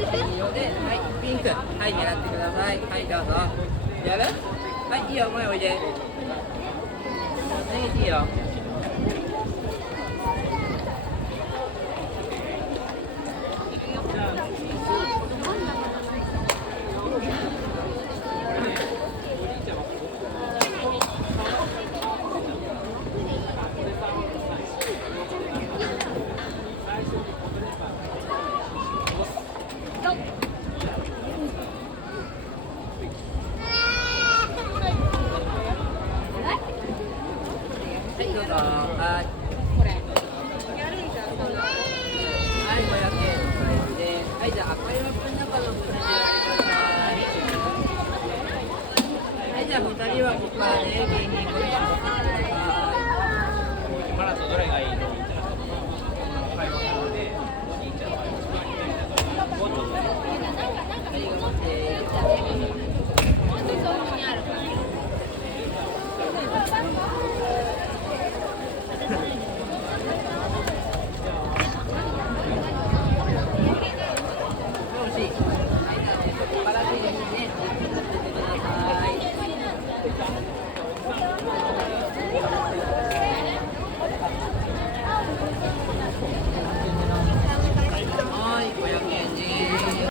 いいよで、はい、ピンク。はい、狙ってください。はい、どうぞ。やる？はい、いいよ、前おいで。投げていいよ。はい、どうぞ。はい。はい、500円お返しで。はい、じゃあ赤い枠の中の分でやってください。はい、じゃあ2人はここからね、元